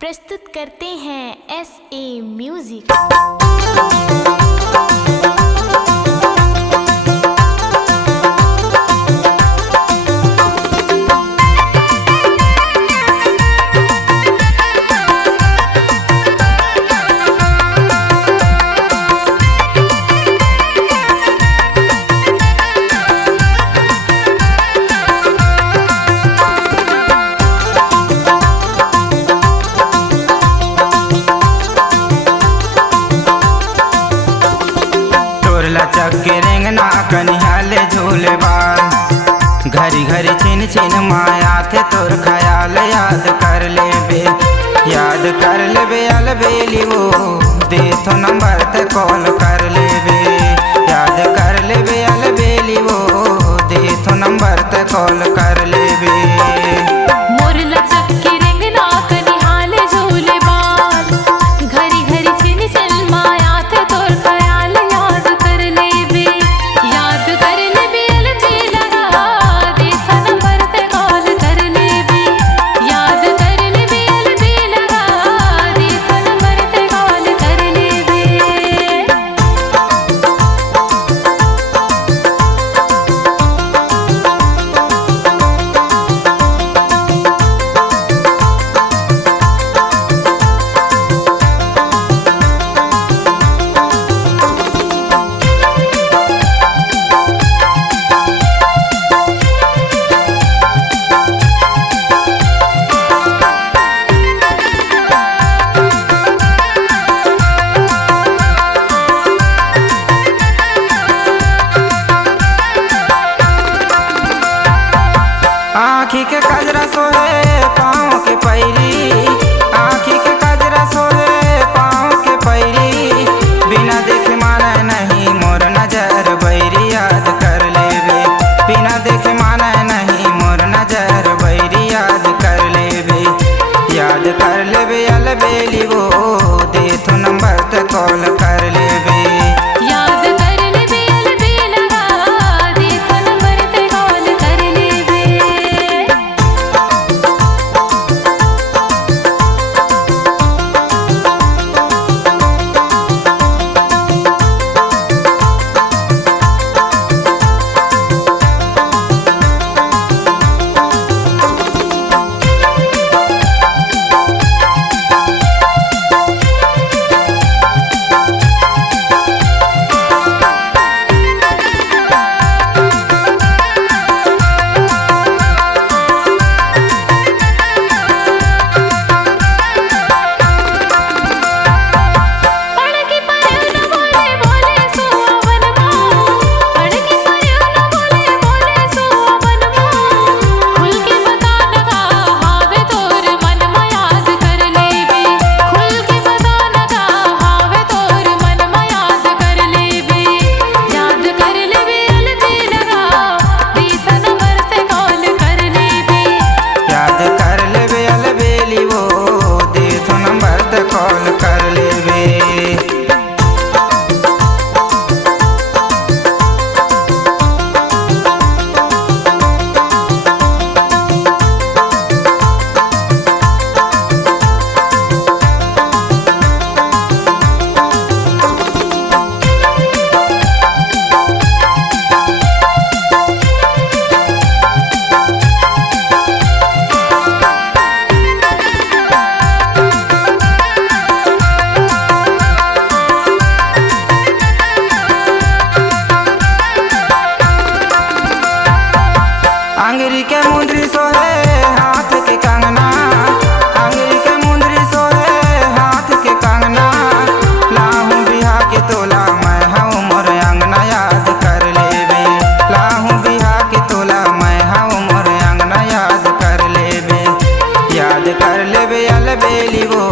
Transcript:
प्रस्तुत करते हैं SA म्यूजिक। चक्के रेंगना कनिहाले झूले बाल घरी घरी छिन छिन माया थे तोर ख्याल याद कर ले अलबेली वो दे तो नंबर ते कॉल कर ले बे याद कर ले अलबेली वो दे तो नंबर ते कॉल कर ले बे। आँखी के कजरा सोहे पाँव के पैरी आँखी के कजरा सोहे पाँव के पैरी बिना देखे माने नहीं मोर नजर बैरी याद कर लेबे बिना देखे माने नहीं मोर नजर बैरी याद कर लेबे अलबेली वो दे तो नंबर ते कॉल कर लेबे। अंगरी के मुंदरी सोहे हाथ के कंगना अंगरी के मुंदरी सोहे हाथ के कंगना लाहूं बिहा के तोला मैं हूँ मोर अंगना याद कर लेबे लाहूं बिहा के तोला मैं हूँ मोर अंगना याद कर लेबे अलबेली वो